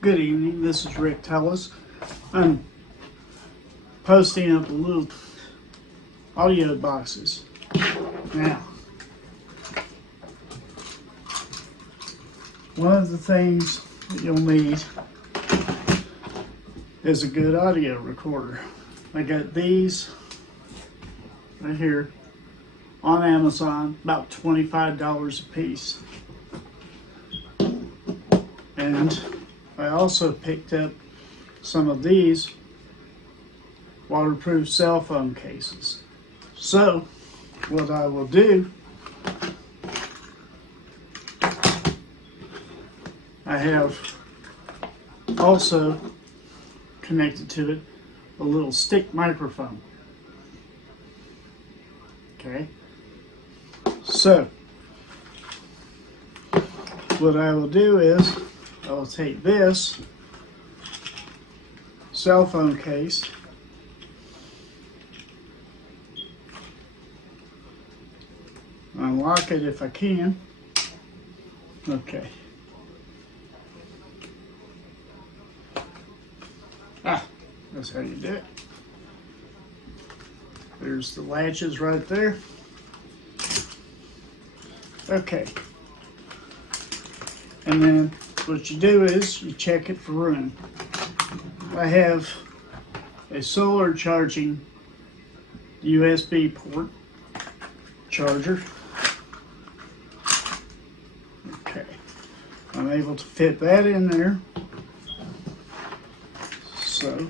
Good evening, this is Rick Tellis. I'm posting up the little audio boxes. Now, one of the things that you'll need is a good audio recorder. I got these right here on Amazon, about $25 a piece. And I also picked up some of these waterproof cell phone cases. So what I will do, I have also connected to it a little stick microphone. Okay, so what I will do is I will take this cell phone case, unlock it if I can. Okay. That's how you do it. There's the latches right there. Okay. And then what you do is you check it for room. I have a solar charging USB port charger. Okay. I'm able to fit that in there. So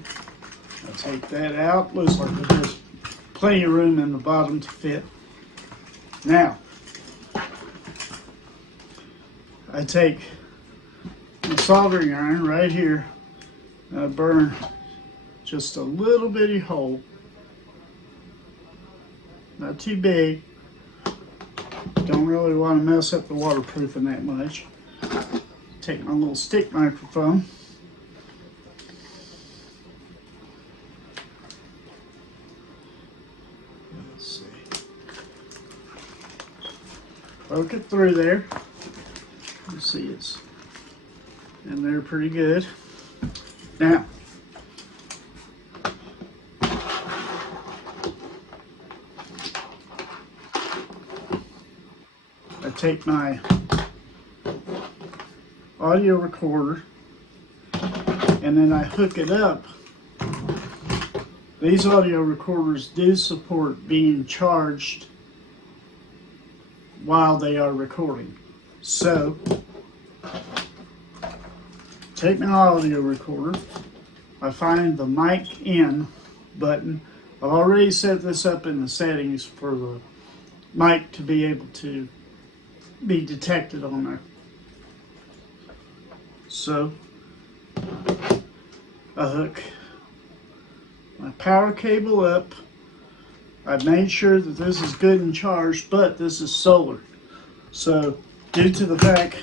I take that out. Looks like there's plenty of room in the bottom to fit. Now, I take the soldering iron right here and I burn just a little bitty hole. Not too big. Don't really want to mess up the waterproofing that much. Take my little stick microphone. Let's see. Poke it through there. You see it's in there pretty good. Now, I take my audio recorder and then I hook it up. These audio recorders do support being charged while they are recording. So, take my audio recorder, I find the mic in button. I've already set this up in the settings for the mic to be able to be detected on there. So, I hook my power cable up. I've made sure that this is good and charged, but this is solar. So, due to the fact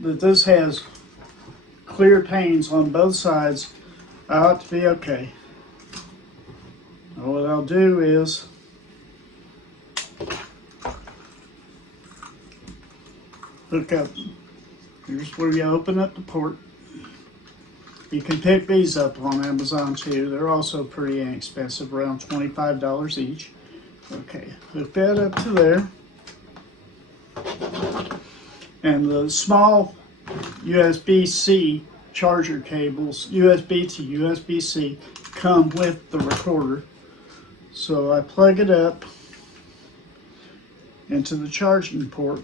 that this has clear panes on both sides, I ought to be okay. Now what I'll do is hook up. Here's where you open up the port. You can pick these up on Amazon too. They're also pretty inexpensive, around $25 each. Okay, hook that up to there. And the small USB-C charger cables, USB to USB-C, come with the recorder. So I plug it up into the charging port.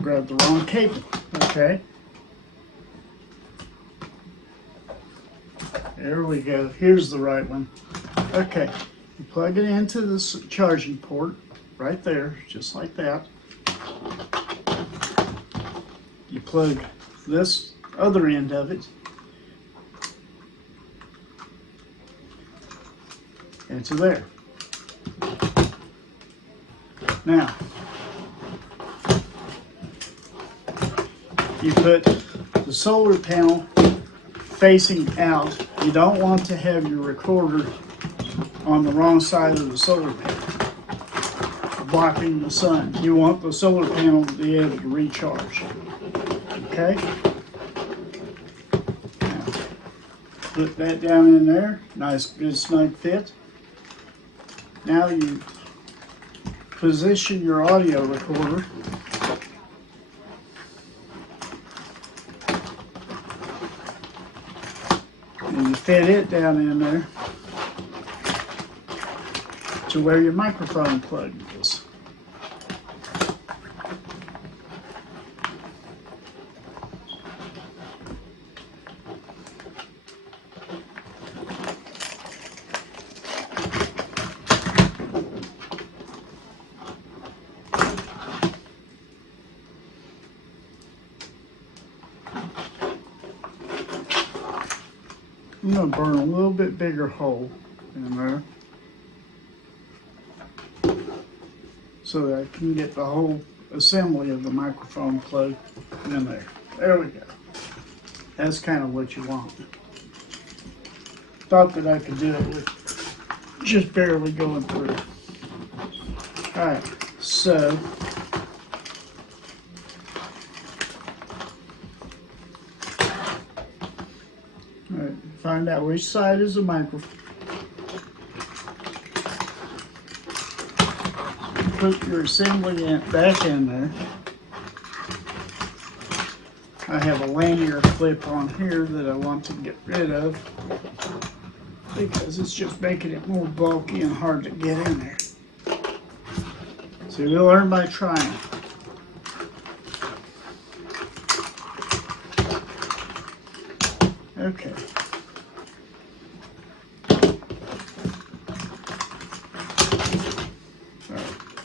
Grab the wrong cable, okay? There we go. Here's the right one. Okay, you plug it into this charging port right there, just like that. You plug this other end of it into there. Now, you put the solar panel facing out. You don't want to have your recorder on the wrong side of the solar panel, blocking the sun. You want the solar panel to be able to recharge. Okay? Now, put that down in there. Nice, good, snug fit. Now you position your audio recorder and you fit it down in there to where your microphone plug is. I'm going to burn a little bit bigger hole in there so that I can get the whole assembly of the microphone plug in there. There we go. That's kind of what you want. Thought that I could do it with just barely going through. Alright, so find out which side is the microphone. Put your assembly back in there. I have a lanyard clip on here that I want to get rid of because it's just making it more bulky and hard to get in there. So you'll learn by trying. Okay.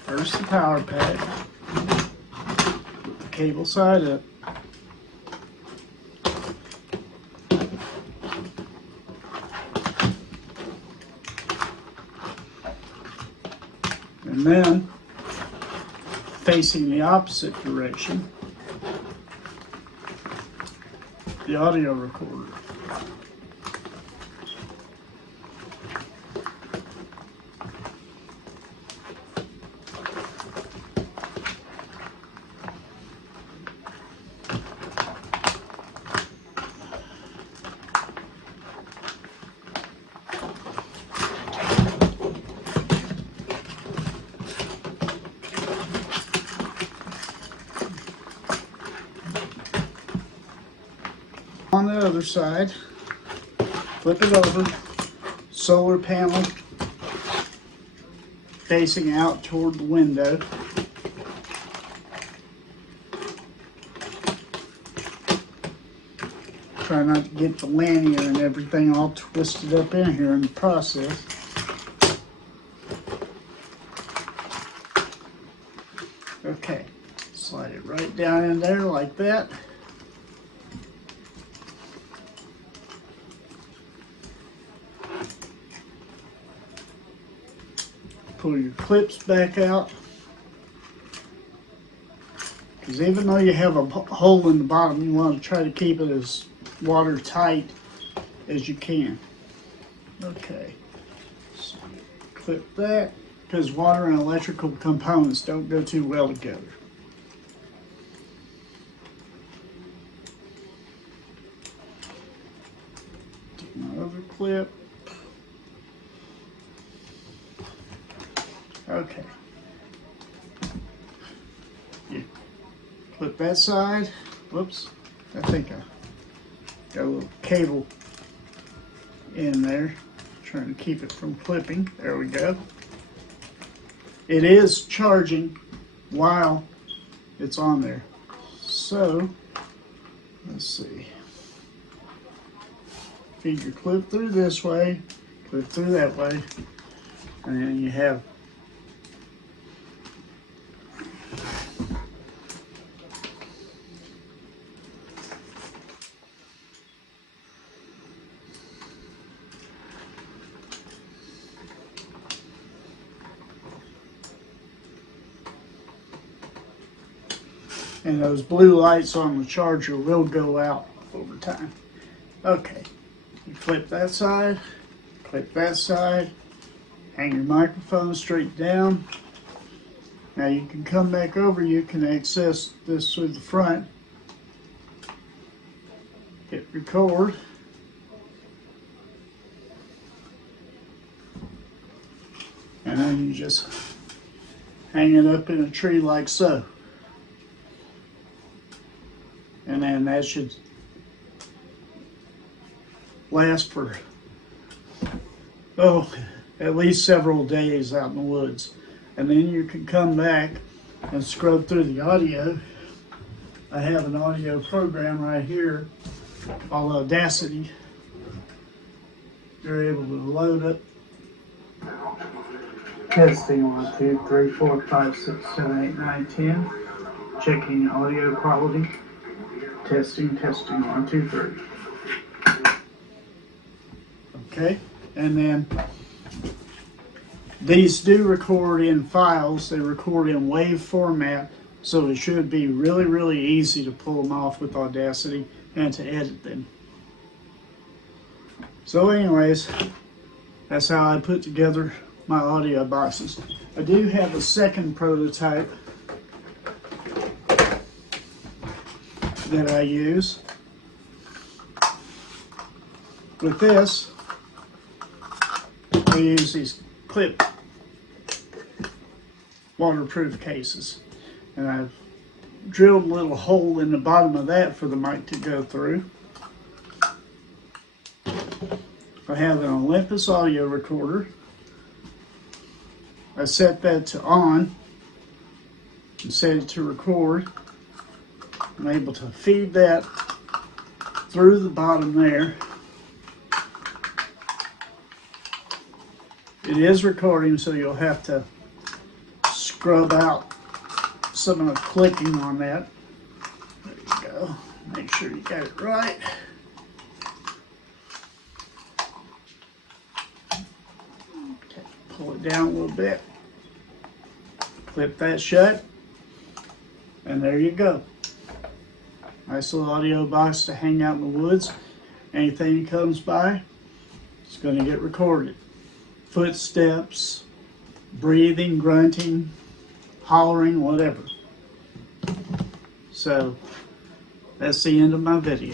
First the power pad, put the cable side up, and then facing the opposite direction, the audio recorder. On the other side, flip it over, solar panel facing out toward the window. Try not to get the lanyard and everything all twisted up in here in the process. Okay, slide it right down in there like that. Pull your clips back out, because even though you have a hole in the bottom, you want to try to keep it as watertight as you can. Okay, so clip that, because water and electrical components don't go too well together. Take my other clip. Okay. You clip that side. Whoops. I think I got a little cable in there. Trying to keep it from clipping. There we go. It is charging while it's on there. So, let's see. Feed your clip through this way, clip through that way, and then you have and those blue lights on the charger will go out over time. Okay, you clip that side, Hang your microphone straight down. Now you can come back over, you can access this through the front. Hit record. And then you just hang it up in a tree like so. And then that should last for, at least several days out in the woods. And then you can come back and scrub through the audio. I have an audio program right here called Audacity. You're able to load it. Testing 1, 2, 3, 4, 5, 6, 7, 8, 9, 10. Checking audio quality. Testing 1, 2, 3. Okay, and then these do record in files. They record in WAV format, so it should be really, really easy to pull them off with Audacity and to edit them. So anyways, that's how I put together my audio boxes. I do have a second prototype that I use. With this, I use these clip waterproof cases, and I've drilled a little hole in the bottom of that for the mic to go through. I have an Olympus audio recorder. I set that to on and set it to record. I'm able to feed that through the bottom there. It is recording, so you'll have to scrub out some of the clicking on that. There you go. Make sure you got it right. Okay, pull it down a little bit. Clip that shut. And there you go. Nice little audio box to hang out in the woods. Anything that comes by, it's going to get recorded. Footsteps, breathing, grunting, hollering, whatever. So that's the end of my video.